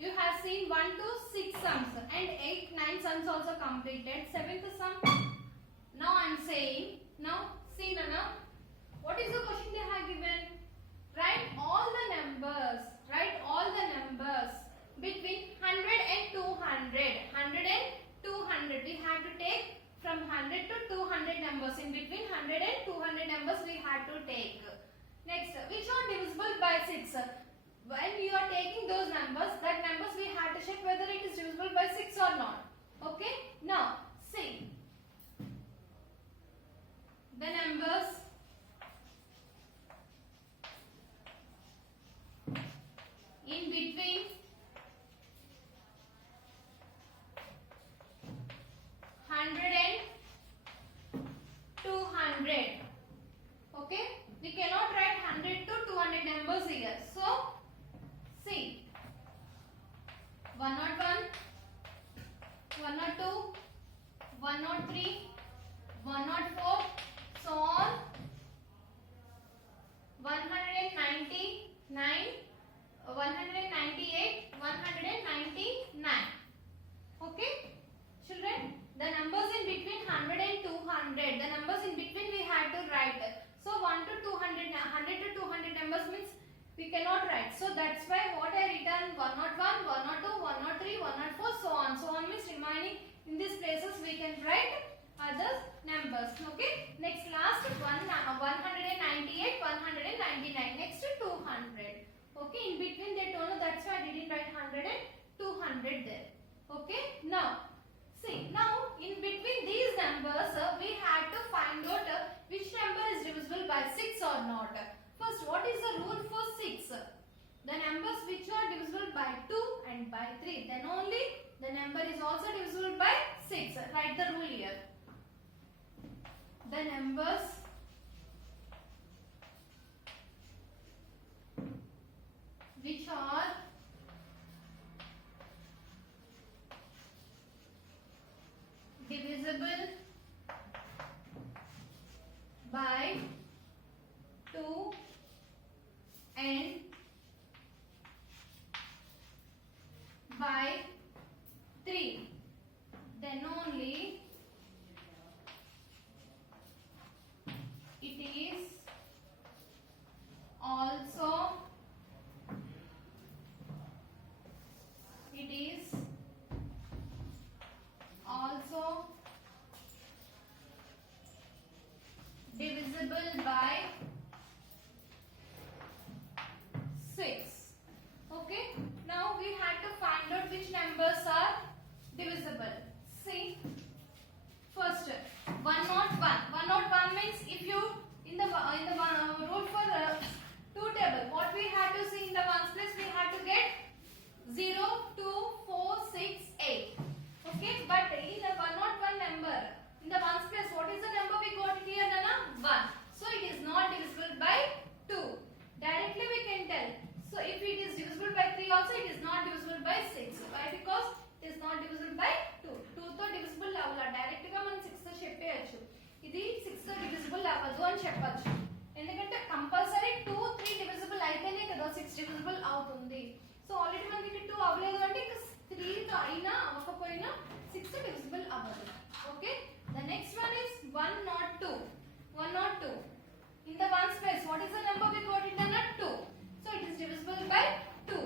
You have seen 1 to 6 sums and 8, 9 sums also completed. 7th sum. Now I am saying, now see Nana, what is the question they have given? Write all the numbers. Write all the numbers between 100 and 200. 100 and 200. We have to take from 100 to 200 numbers. In between 100 and 200 numbers we have to take. Next, which are divisible by 6? When you are taking those numbers, that numbers we have to check whether it is divisible by 6 or not. Okay? Now, see. The numbers in between 100 and 200. Okay? We cannot write 100 to 200 numbers here. So, see, 101, 102, 103, 104, so on, 199, 198, 199. Okay, children, the numbers in between 100 and 200, the numbers in between we have to write. So 1 to 200, 100 to 200 numbers means we cannot write. So that's why what I written 101, 102, 103, 104, so on. So on means remaining in these places we can write other numbers. Okay. Next last 198, 199. Next 200. Okay. In between they told us, that's why I didn't write 100 and 200 there. Okay. Now see, now in between these numbers we have to find out which number is divisible by 6 or not. First, what is the rule for 6? The numbers which are divisible by 2 and by 3, then only the number is also divisible by 6. Write the rule here. The numbers which are divisible by 2 and by 3, then only it is also divisible by 6. Okay. Now we have to find out which numbers are divisible. See. First, 101. 101 means if you in the rule for 2 table, what we have to see in the ones place, we have to get 0, 2, 4, 6, 8. Okay. But in the 101 number, in the ones place, what is the number we got here, Nana? 1. So it is not divisible by 2. Directly we can tell. So if it is divisible by 3 also, it is not divisible by 6. Why? Because it is not divisible by 2. 2 తో divisible అవ్వలా. Direct గా మనం 6 తో చెప్పేయచ్చు. ఇది 6 తో divisible అవ్వదు అని చెప్పొచ్చు. ఎందుకంటే కంపల్సరీ 2, 3 divisible అయితేనే కదా 6 divisible అవుతుంది. సో ఆల్రెడీ మనకి 2 అవ్వలేదు అంటే ఇంకా 3 తో అయినా అవ్వకపోయినా 6 divisible అవ్వదు. Okay. The next one is 102. 102. In the ones place, what is the number we got it as 2? So it is divisible by 2.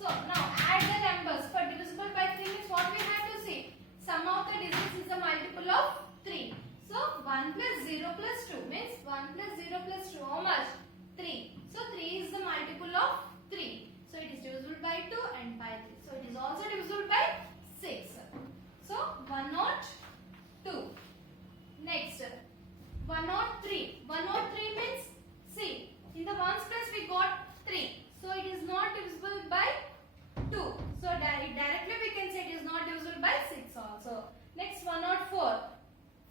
So now add the numbers. For divisible by 3 means what we have to see? Sum of the digits is a multiple of 3. So 1 plus 0 plus 2 means 1 plus 0 plus 2, how much? 3. So 3 is the multiple of 3. So it is divisible by 2 and by 3. So it is also divisible by 6. So 102. Next, 103. 103 means, see, in the ones place we got 3. So it is not divisible by 2. So directly we can say it is not divisible by 6 also. Next, 104.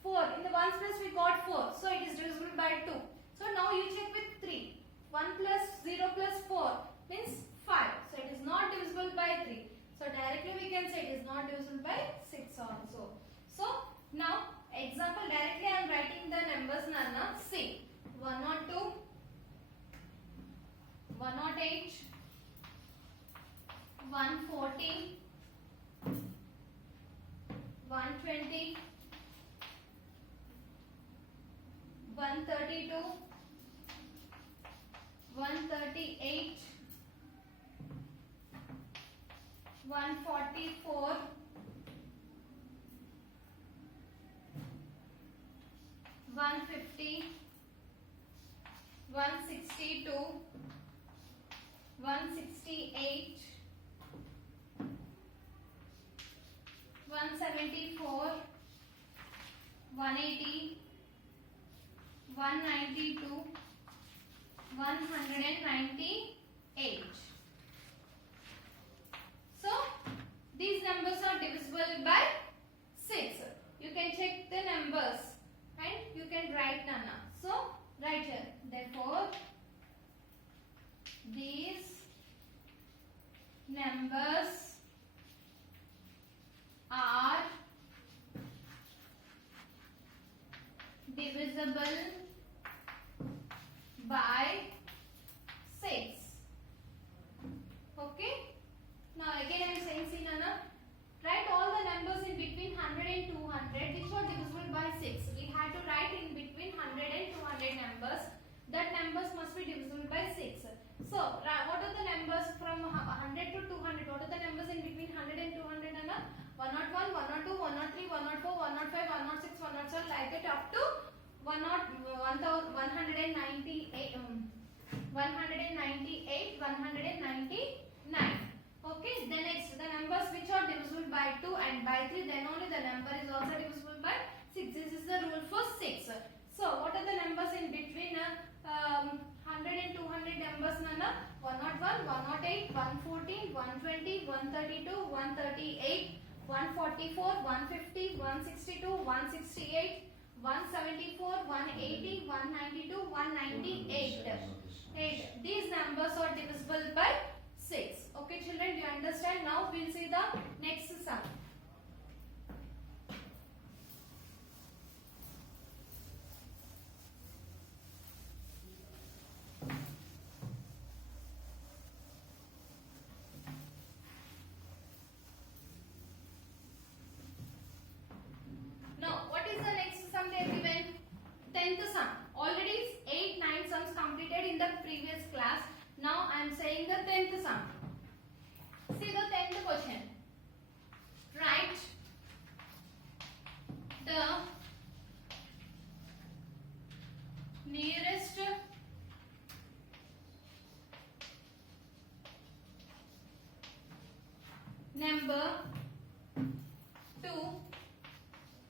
4. In the ones place we got 4. So it is divisible by 2. So now you check with 3. 1 plus 0 plus 4 means 5. So it is not divisible by 3. So directly we can say it is not divisible by 6 also. So now example, directly I am writing the numbers, Nana. See, 102, 108, 140, 120, 132, 138, 144, 150, 162, 168, 174, 180, 192, 198. So these numbers are divisible by 6. You can check the numbers and you can write Nana. So write here. Therefore, these numbers are divisible by 6. Okay. Now again I am saying, see Nana, write all the numbers in between 100 and 200 which are divisible by 6. We had to write in between 100 and 200 numbers. That numbers must be divisible by 6. So what are the numbers from 100 to 200? What are the numbers in between 100 and 200 Nana? 101, 102, 103, 104, 105, 106, 107 like it up to 198, 199. Okay, the next, the numbers which are divisible by 2 and by 3, then only the number is also divisible by 6. This is the rule for 6. So what are the numbers in between 100 and 200 numbers Nana? 101, 108, 114, 120, 132, 138, 144, 150, 162, 168, 174, 180, 192, 198. These numbers are divisible by 6. Okay children, do you understand? Now we will see the next sum. Now what is the next sum they are given? 10th sum. Already 8, 9 sums completed in the previous class. Now I am saying the 10th sum. See the 10th question. Write the nearest number to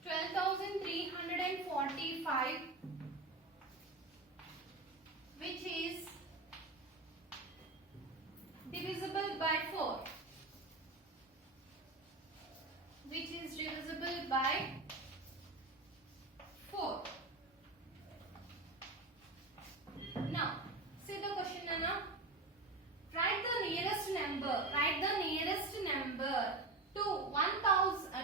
12,345 which is divisible by 4. Which is divisible by 4. Now, see the question Nana. Write the nearest number. Write the nearest number to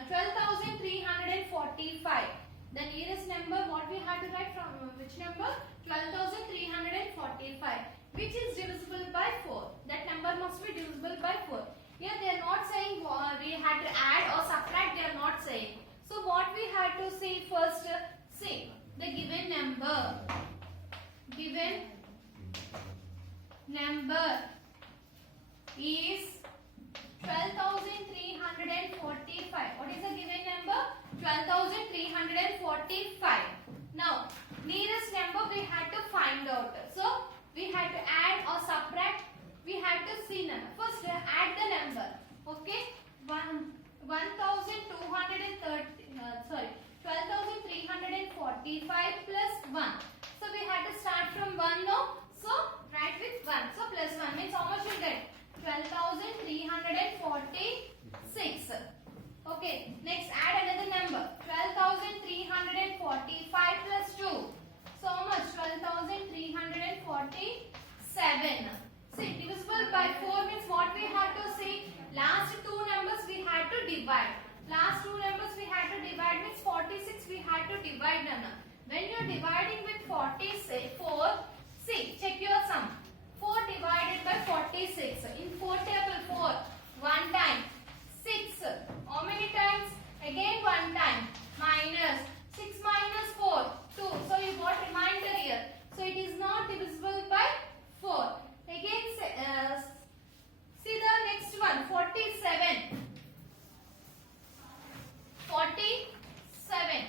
12,345. The nearest number, what we have to write from which number? 12,345. Which is divisible by 4. That number must be divisible by 4. Here they are not saying we had to add or subtract. They are not saying. So what we had to see first? See the given number. Given number is 12,345. What is the given number? 12,345. Now nearest number we had to find out. So we had to add or subtract. We had to see number. First add the number. Okay, 12,345 plus 1. So we had to start from 1 now. So write with 1. So plus 1 means how much you get? 12,346. Okay, next add another number. 12,345 plus 2. So how much? 12,347. See, divisible by 4 means what we have to see? Last two numbers we had to divide. Last two numbers we had to divide means 46 we had to divide Nana. When you are dividing with 44, see, check your sum. 4 divided by 46. In 4 table 4, 1, Again one time. Minus 6 minus 4, 2. So you got remainder here. So it is not divisible by 4. Again see the next one. 47. 47.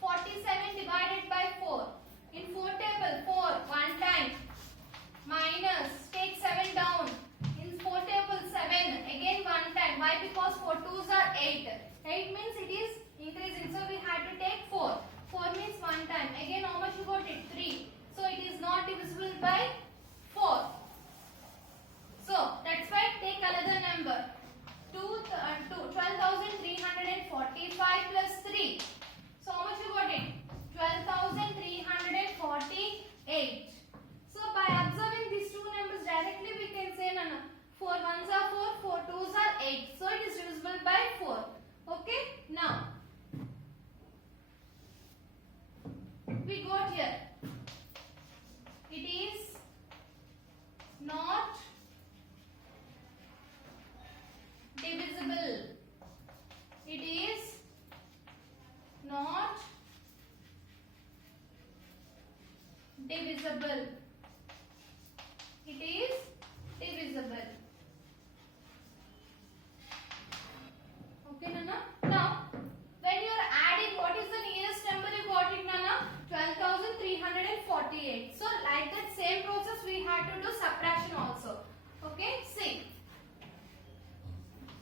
47 divided by 4. In 4 table, 4 one time. Minus, take 7 down. In 4 table, 7 again one time. Why? Because 4 2s are 8. 8 means it is increasing, so we had to take 4. 4 means one time. Again how much you got it? 3. So it is not divisible by 4. So that's why take another number. 12,345 plus 3. So how much you got it? 12,348. So by observing these two numbers directly we can say 4 ones are 4, 4 twos are 8. So it is divisible by 4. Okay. Now we got here. It is not divisible. It is not divisible. It is divisible. Okay, Nana? Now, when you are adding, what is the nearest number you got it, Nana? 12,348. So, like that same process we had to do subtraction also. Okay, see.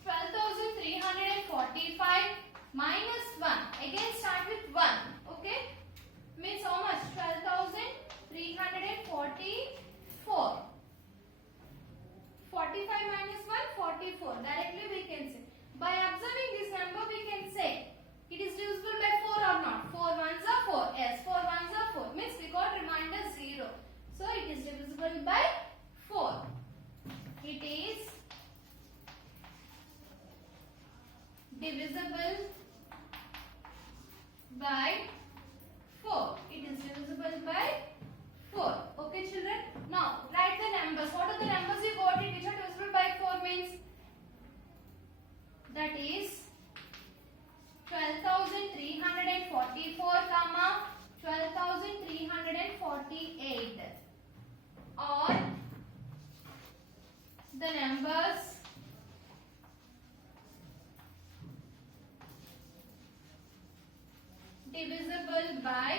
12,345 minus 1. Again start with 1. Okay, means how much? 12,344. 45 minus 1, 44. Directly we can say. By observing this number we can say it is divisible by 4 or not. 4 ones are 4. Yes, 4 ones are 4. Means we got remainder 0. So it is divisible by 4. It is divisible by 4. It is divisible by 4. Okay, children. Now write the numbers. What are the numbers you got it which are divisible by 4 means? That is 12,344 comma 12,348, or the numbers divisible by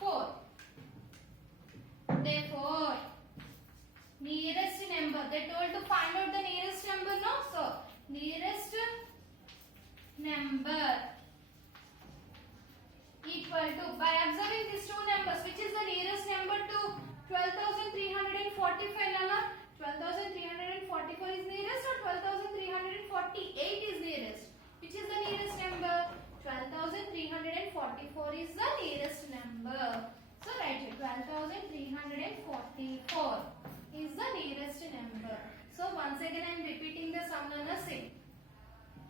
4. Therefore, nearest number, they told to find out the nearest number, no? So, nearest number equal to, by observing these two numbers, which is the nearest number to 12,345, Nana? 12,344 is nearest or 12,348 is nearest? Which is the nearest number? 12,344 is the nearest number. So write it. 12,344 is the nearest number. So once again I am repeating the sum, Nana. Say.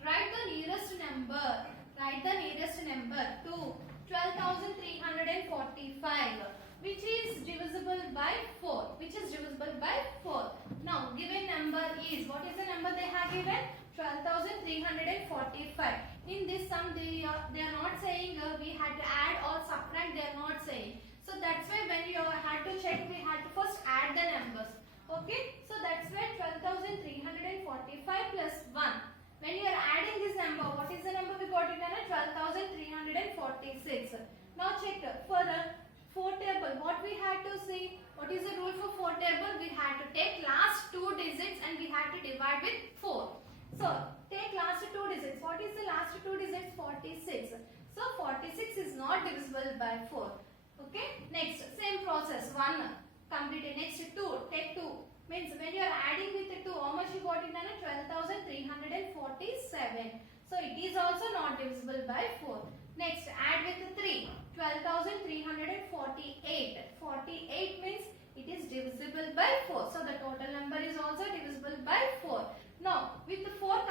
Write the nearest number. Write the nearest number to 12,345, which is divisible by 4. Which is divisible by 4. Now given number is, what is the number they have given? 12,345. In this sum they are not saying we had to add or subtract, they are not saying. So that's why when you had to check, we had to first add the numbers. Okay, so that's why 12,345 plus 1. When you are adding this number, what is the number we got it? 12,346. Now check for the 4 table. What we had to see? What is the rule for 4 table? We had to take last 2 digits and we had to divide with 4. So take last 2 digits. What is the last 2 digits? 46. So 46 is not divisible by 4. Okay. Next, same process. 1 completed. Next 2. Take 2. Means when you are adding with the 2, how much you got it? 12,347. So it is also not divisible by 4. Next, add with the 3. 12,348. 48 means it is divisible by 4. So the total number is also divisible by 4. Now with the 4,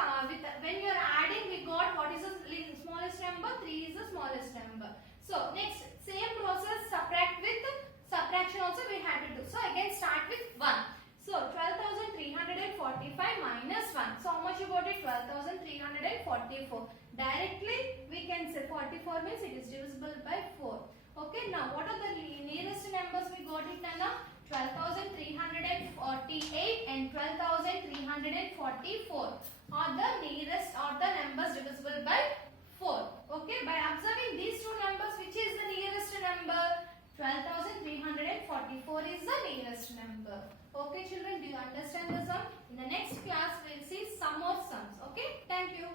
when you are adding, we got what is the smallest number? 3 is the smallest number. So next, same process, subtract with subtraction also we had to do. So again start with 1. So 12,345 minus 1. So how much you got it? 12,348 44. Directly we can say 44 means it is divisible by 4. Okay, now what are the nearest numbers we got it, Nana? 12,348 and 12,344 are the nearest or the numbers divisible by 4. Okay, by observing these two numbers, which is the nearest number? 12,344 is the nearest number. Okay children, do you understand the sum? In the next class we will see some more sums. Okay, thank you.